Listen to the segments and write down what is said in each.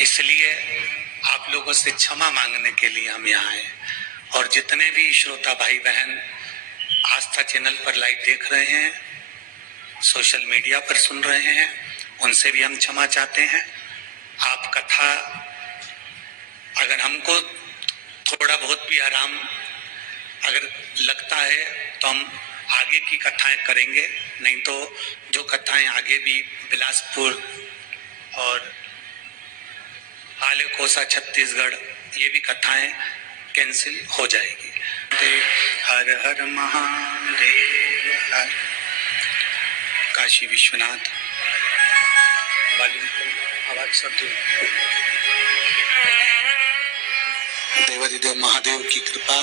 इसलिए आप लोगों से क्षमा मांगने के लिए हम यहाँ आए। और जितने भी श्रोता भाई बहन आस्था चैनल पर लाइव देख रहे हैं, सोशल मीडिया पर सुन रहे हैं, उनसे भी हम क्षमा चाहते हैं। आप कथा अगर हमको थोड़ा बहुत भी आराम अगर लगता है तो हम आगे की कथाएं करेंगे, नहीं तो जो कथाएं आगे भी बिलासपुर और आलेकोसा छत्तीसगढ़ ये भी कथाएं कैंसिल हो जाएगी। हर हर महादेव हर। काशी विश्वनाथ आवाज सब देवादिदेव महादेव की कृपा।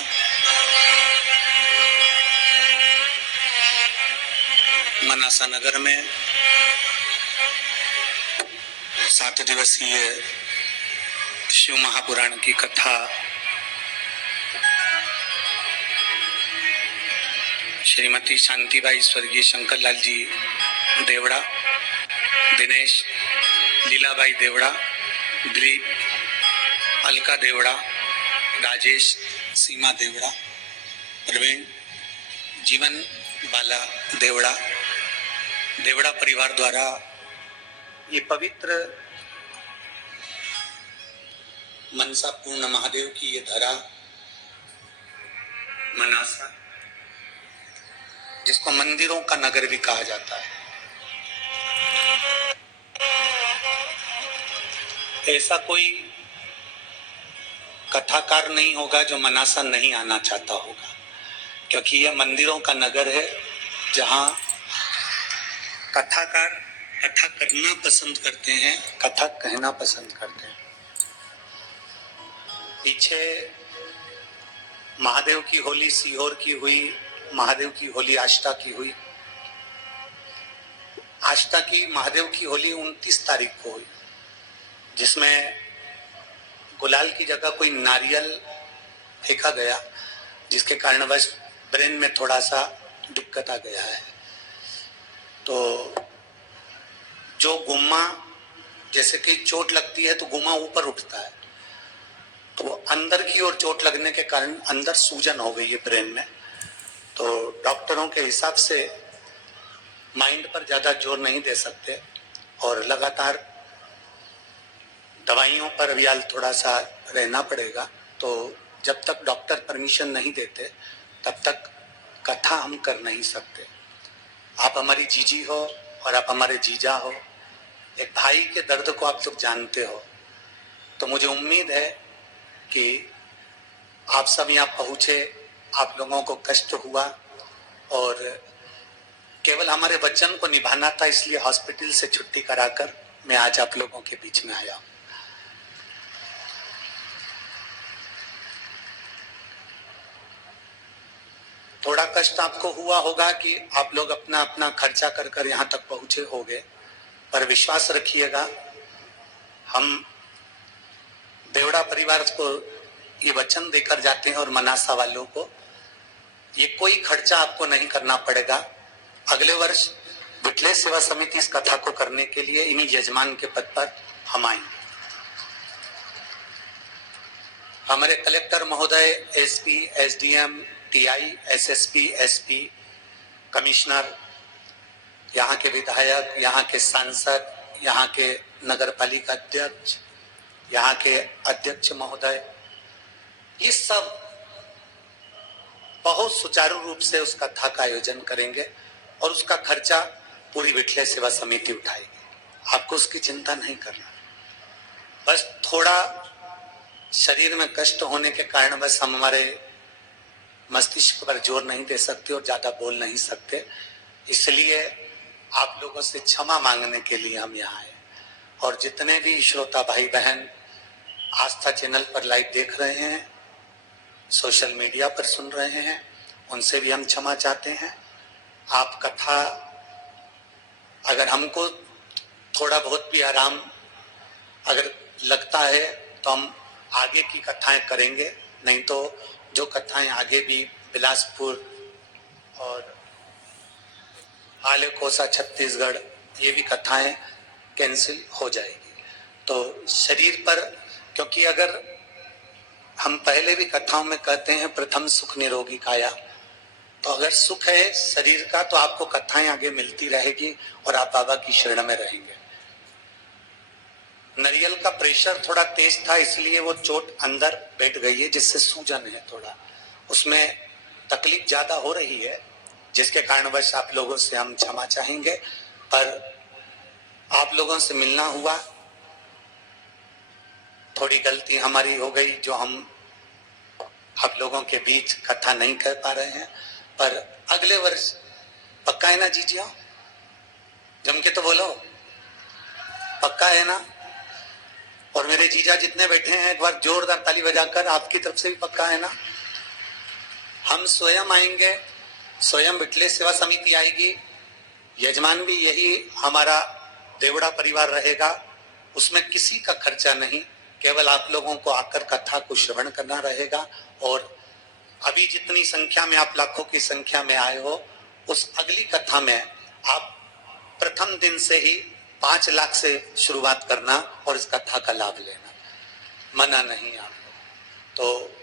मनासा नगर में 7 दिवसीय शिव महापुराण की कथा श्रीमती शांतिबाई स्वर्गीय शंकरलाल जी देवड़ा, दिनेश लीलाबाई देवड़ा, दिलीप अलका देवड़ा, राजेश सीमा देवड़ा, प्रवीण जीवन बाला देवड़ा, देवड़ा परिवार द्वारा ये पवित्र मनसा पूर्ण महादेव की ये धरा मनासा, जिसको मंदिरों का नगर भी कहा जाता है, ऐसा कोई कथाकार नहीं होगा जो मनासा नहीं आना चाहता होगा, क्योंकि यह मंदिरों का नगर है जहां कथाकार कथा करना पसंद करते हैं, कथा कहना पसंद करते हैं। पीछे महादेव की होली सीहोर की हुई, महादेव की होली आष्टा की हुई। आष्टा की महादेव की होली 29 तारीख को हुई, जिसमें गुलाल की जगह कोई नारियल फेंका गया, जिसके कारणवश ब्रेन में थोड़ा सा दिक्कत आ गया है। तो जो गुम्मा, जैसे कि चोट लगती है तो गुम्मा ऊपर उठता है, तो अंदर की ओर चोट लगने के कारण अंदर सूजन हो गई है ब्रेन में। तो डॉक्टरों के हिसाब से माइंड पर ज्यादा जोर नहीं दे सकते और लगातार दवाइयों पर भी थोड़ा सा रहना पड़ेगा। तो जब तक डॉक्टर परमिशन नहीं देते तब तक कथा हम कर नहीं सकते। आप हमारी जीजी हो और आप हमारे जीजा हो, एक भाई के दर्द को आप लोग जानते हो, तो मुझे उम्मीद है कि आप सब यहाँ पहुंचे, आप लोगों को कष्ट हुआ और केवल हमारे वचन को निभाना था, इसलिए हॉस्पिटल से छुट्टी कराकर मैं आज आप लोगों के बीच में आया हूं। थोड़ा कष्ट आपको हुआ होगा कि आप लोग अपना अपना खर्चा कर कर यहाँ तक पहुंचे होंगे, पर विश्वास रखिएगा, हम देवड़ा परिवार को ये वचन देकर जाते हैं और मनासा वालों को ये कोई खर्चा आपको नहीं करना पड़ेगा। अगले वर्ष विठलेश सेवा समिति इस कथा को करने के लिए इन्हीं यजमान के पद पर हम आएंगे। हमारे कलेक्टर महोदय, SP, SDM, TI, SSP, SP, commissioner, यहाँ के विधायक, यहाँ के सांसद, यहाँ के नगर पालिका अध्यक्ष, यहाँ के अध्यक्ष महोदय, ये सब बहुत सुचारू रूप से उस कथा का आयोजन करेंगे और उसका खर्चा पूरी विठलेश सेवा समिति उठाएगी। आपको उसकी चिंता नहीं करना। बस थोड़ा शरीर में कष्ट होने के कारण बस हम हमारे मस्तिष्क पर जोर नहीं दे सकते और ज्यादा बोल नहीं सकते, इसलिए आप लोगों से क्षमा मांगने के लिए हम यहाँ आए। और जितने भी श्रोता भाई बहन आस्था चैनल पर लाइव देख रहे हैं, सोशल मीडिया पर सुन रहे हैं, उनसे भी हम क्षमा चाहते हैं। आप कथा अगर हमको थोड़ा बहुत भी आराम अगर लगता है तो हम आगे की कथाएं करेंगे, नहीं तो जो कथाएं आगे भी बिलासपुर और आलेकोसा छत्तीसगढ़ ये भी कथाएं कैंसिल हो जाएगी। तो शरीर पर, क्योंकि अगर हम पहले भी कथाओं में कहते हैं प्रथम सुख निरोगी काया, तो अगर सुख है शरीर का तो आपको कथाएं आगे मिलती रहेगी और आप बाबा की शरण में रहेंगे। नारियल का प्रेशर थोड़ा तेज था इसलिए वो चोट अंदर बैठ गई है, जिससे सूजन है, थोड़ा उसमें तकलीफ ज्यादा हो रही है, जिसके कारणवश आप लोगों से हम क्षमा चाहेंगे। पर आप लोगों से मिलना हुआ, थोड़ी गलती हमारी हो गई जो हम आप लोगों के बीच कथा नहीं कर पा रहे हैं। पर अगले वर्ष पक्का है ना जीजिया? जम के तो बोलो, पक्का है ना? और मेरे जीजा जितने बैठे हैं एक बार जोरदार ताली बजाकर, आपकी तरफ से भी पक्का है ना? हम स्वयं आएंगे, स्वयं विठले सेवा समिति आएगी, यजमान भी यही हमारा देवड़ा परिवार रहेगा, उसमें किसी का खर्चा नहीं, केवल आप लोगों को आकर कथा को श्रवण करना रहेगा। और अभी जितनी संख्या में आप लाखों की संख्या में आए हो, उस अगली कथा में आप प्रथम दिन से ही 5 लाख से शुरुआत करना और इस कथा का लाभ लेना, मना नहीं आप लोग। तो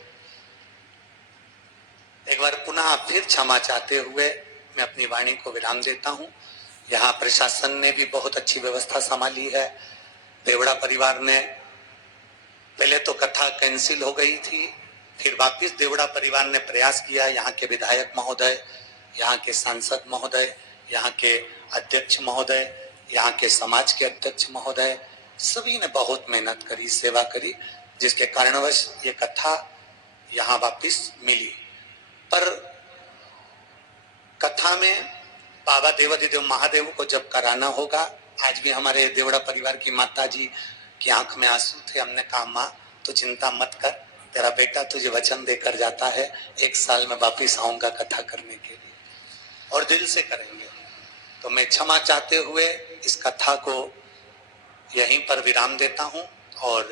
एक बार पुनः फिर क्षमा चाहते हुए मैं अपनी वाणी को विराम देता हूं। यहाँ प्रशासन ने भी बहुत अच्छी व्यवस्था संभाली है। देवड़ा परिवार ने, पहले तो कथा कैंसिल हो गई थी, फिर वापिस देवड़ा परिवार ने प्रयास किया। यहाँ के विधायक महोदय, यहाँ के सांसद महोदय, यहाँ के अध्यक्ष महोदय, यहाँ के समाज के अध्यक्ष महोदय, सभी ने बहुत मेहनत करी, सेवा करी, जिसके कारणवश ये कथा यहाँ वापिस मिली। पर कथा में बाबा देवाधिदेव महादेव को जब कराना होगा, आज भी हमारे देवड़ा परिवार की माता जी की आंख में आंसू थे। हमने कहा माँ तो चिंता मत कर, तेरा बेटा तुझे वचन देकर जाता है, 1 साल में वापिस आऊंगा कथा करने के लिए, और दिल से करेंगे। तो मैं क्षमा चाहते हुए इस कथा को यहीं पर विराम देता हूं और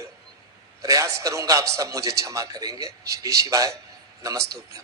प्रयास करूंगा आप सब मुझे क्षमा करेंगे। श्री शिवाय, नमस्तुभ्यम।